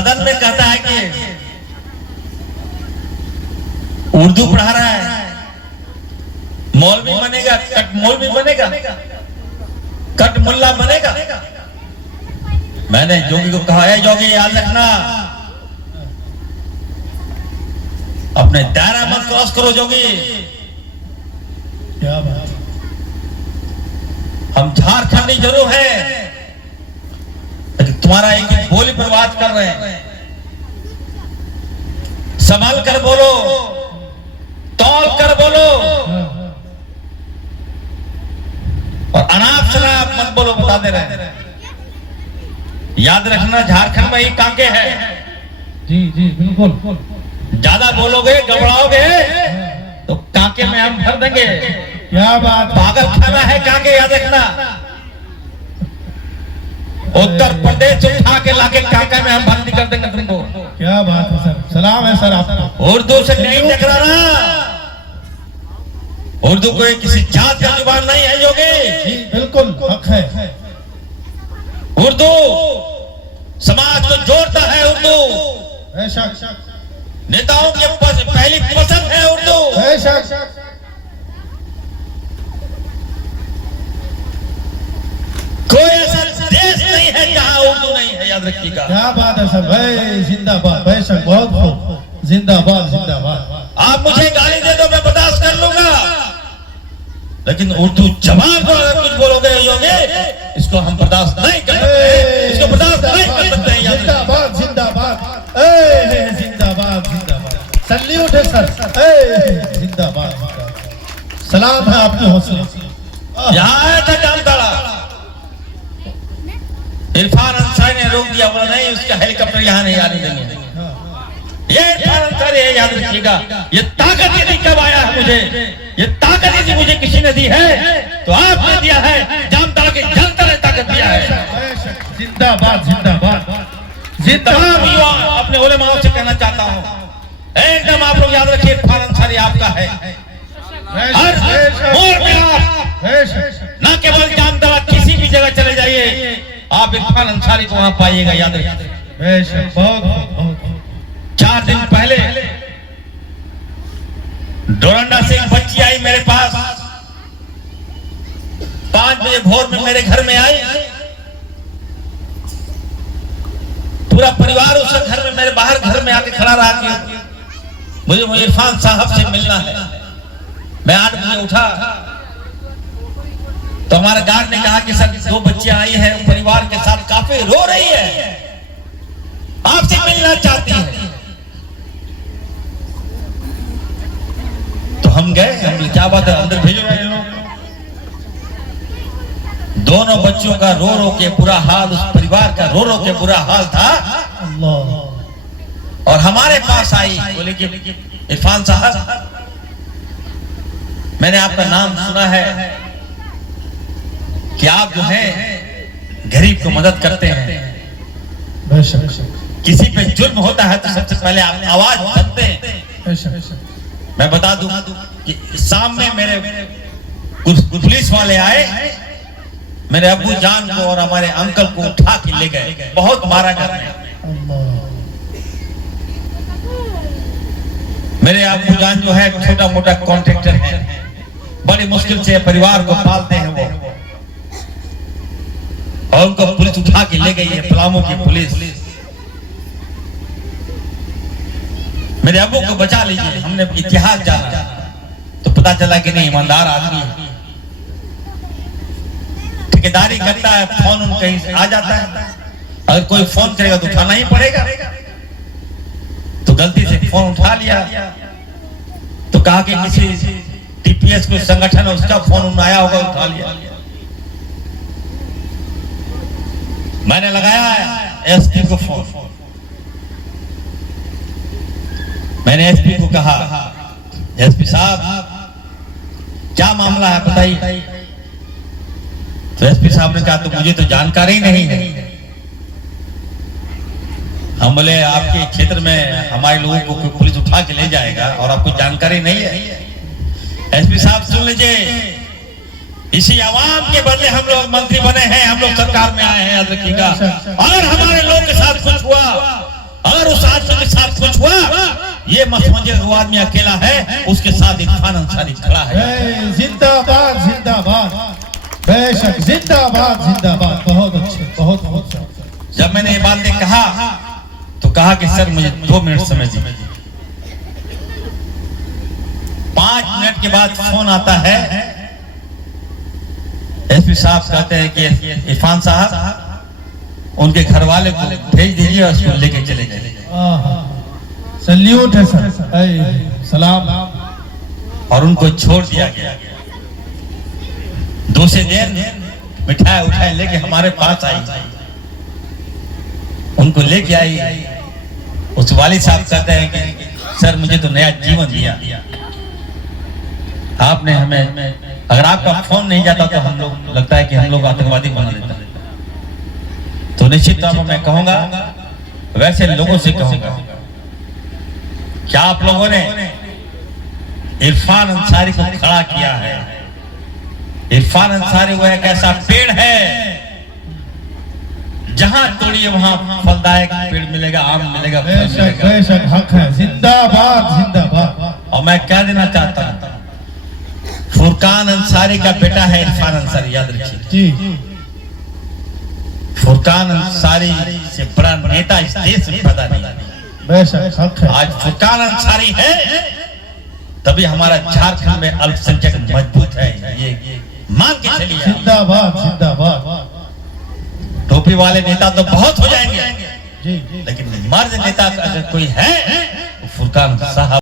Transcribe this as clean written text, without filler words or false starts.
सदन में कहता है कि उर्दू पढ़ा रहा है, मौलवी बनेगा, कट मौलवी बनेगा, कट मुल्ला बनेगा। मैंने जोगी को कहा है, जोगी याद रखना, अपने दायरा मत क्रॉस करो जोगी। क्या बात, हम झारखंडी जरूर है, लेकिन तुम्हारा एक बोली पर बात कर रहे हैं। संभल कर बोलो, तौल कर बोलो, और अनाप शनाप मत बोलो, बता दे रहे हैं। याद रखना, झारखंड में ही कांके है। जी जी बिल्कुल। ज्यादा बोलोगे, घबराओगे तो कांके में हम भर देंगे। क्या बात, पागल खाना है कांके, याद रखना। उत्तर प्रदेश उठा के लाके कांके में हम भर्ती कर देंगे तुमको। क्या बात है सर, सलाम है सर आपको। उर्दू से नहीं टकराना, उर्दू कोई किसी जात का जुबान नहीं है योगी। जी बिल्कुल हक है। उर्दू समाज को जोड़ता है, उर्दू बेशक, नेताओं के पहली पसंद है उर्दू। बेशक। कोई ऐसा देश नहीं है जहां उर्दू नहीं है, याद रखिएगा। क्या बात है सर भाई, जिंदाबाद, बेशक, बहुत खूब, जिंदाबाद जिंदाबाद। आप मुझे गाली दे दो, मैं बर्दाश्त कर लूंगा, लेकिन उर्दू जबान पर अगर कुछ बोलोगे योगी, इसको हम बर्दाश्त नहीं कर सकते, इसको बर्दाश्त नहीं कर सकते हैं। जिंदाबाद जिंदाबाद, जिंदाबाद जिंदाबाद, सल्यूट है सर, जिंदाबाद। सलाम है आपके हौसले। यहाँ आया था जामताड़ा, इरफान अंसारी ने रोक दिया, बोला नहीं, उसका हेलीकॉप्टर यहाँ नहीं आने देंगे। ये इरफान अंसारी है, याद रखिएगा। ये ताकत यदि कब आया है मुझे, ये ताकत यदि मुझे किसी ने दी है तो आपने दिया है, जामताड़ा की जनता ने ताकत दिया है। जिंदाबाद जिंदाबाद। तमाम युवा अपने उलेमाओं से कहना चाहता हूँ, एकदम आप लोग याद रखिए, इरफान अंसारी आपका है। हर मोड़ पे आप न केवल जामताड़ा, किसी भी जगह चले जाइए, आप इरफान अंसारी को वहां पाइएगा, याद रखिए। बहुत 4 दिन पहले डोरंडा से एक बच्ची आई मेरे पास, 5 बजे भोर में मेरे घर में आई। पूरा परिवार उस घर में, मेरे बाहर घर में आके खड़ा रहा कि मुझे वो इरफान साहब से मिलना है। मैं 8 बजे उठा तो हमारे गार्ड ने कहा कि सर 2 बच्चियां आई हैं परिवार के साथ, काफी रो रही है, आपसे मिलना चाहती है। तो हम गए, हम क्या बात है, अंदर भेजो। दोनों बच्चों का रो रो के बुरा हाल, उस परिवार का रो रो के बुरा हाल था। और हमारे पास आई, बोले कि इरफान साहब, मैंने आपका नाम सुना है कि आप जो हैं गरीब को मदद करते हैं, किसी पे जुल्म होता है तो सबसे पहले आप आवाज उठाते हैं। मैं बता दूं कि सामने मेरे कुछ पुलिस वाले आए, मेरे अब्बू जान को और हमारे अंकल को उठा के ले गए, बहुत मारा घर में। मेरे अब्बू जान जो है छोटा मोटा कॉन्ट्रैक्टर है, बड़ी मुश्किल से परिवार को पालते हैं वो, और उनको पुलिस उठा के ले गई है, पलामू की पुलिस। मेरे अब्बू को बचा लीजिए। हमने इतिहास जाना तो पता चला कि नहीं, ईमानदार आदमी है, ठेकेदारी करता है, फोन उन कहीं से आ जाता है, अगर कोई फोन करेगा तो उठाना ही पड़ेगा। तो गलती से फोन उठा लिया तो कहा कि किसी टीपीएस कोई संगठन है, उसका फोन आया होगा, उठा लिया। मैंने लगाया एसपी को फोन, मैंने एसपी को कहा, एसपी साहब क्या मामला है बताइए। तो एसपी साहब ने कहा, तो मुझे तो जानकारी नहीं है। हम बोले, आपके क्षेत्र में हमारे लोगों को कोई पुलिस उठा के ले जाएगा और आपको जानकारी नहीं है। एसपी साहब सुन लीजिए, इसी आवाम के बदले हम लोग मंत्री बने हैं, हम लोग सरकार में आए हैं, याद रखिएगा। अगर हमारे लोग के साथ कुछ हुआ और उस आदमी के साथ कुछ हुआ, ये मत समझिए वो आदमी अकेला है, उसके साथ इरफान अंसारी खड़ा है। जिंदाबाद जिंदाबाद, बेशक जिंदाबाद जिंदाबाद। बहुत अच्छे, बहुत बहुत। जब मैंने ये बातें कहा तो कहा कि सर मुझे 2 मिनट समय दीजिए। 5 मिनट के बाद फोन आता है, एसपी साहब कहते हैं कि इरफान साहब उनके घर वाले को भेज दीजिए और उसको लेके चले जाइए। सल्यूट है सर, सलाम। और उनको छोड़ दिया गया। दूसरे दिन मिठाई उठाई लेके हमारे पास आई, उनको लेके आई। उस वालिद साहब कहते हैं कि सर मुझे तो नया जीवन दिया आपने हमें, अगर आपका फोन नहीं जाता तो हम लोग लगता है कि हम लोग आतंकवादी बना देता। तो निश्चित तौर पर मैं कहूंगा, वैसे लोगों से कहूंगा, क्या आप लोगों ने इरफान अंसारी को खड़ा किया है। इरफान अंसारी वो एक ऐसा पेड़ है, जहां तोड़िए वहां फलदायक पेड़ मिलेगा, आम मिलेगा, बेशक बेशक, हक है। जिंदाबाद जिंदाबाद। और मैं कह देना चाहता हूं, फुरकान अंसारी का बेटा है इरफान अंसारी, याद रखिए जी। फुरकान अंसारी से बड़ा नेता इस देश में पैदा नहीं। बेशक हक है। आज फुरकान अंसारी है तभी हमारा झारखंड में अल्पसंख्यक मजबूत है, ये मान के चलिए। जिंदाबाद जिंदाबाद। टोपी वाले नेता तो बहुत हो जाएंगे, जी लेकिन मर्द नेता अगर कोई है तो फुरकान साहब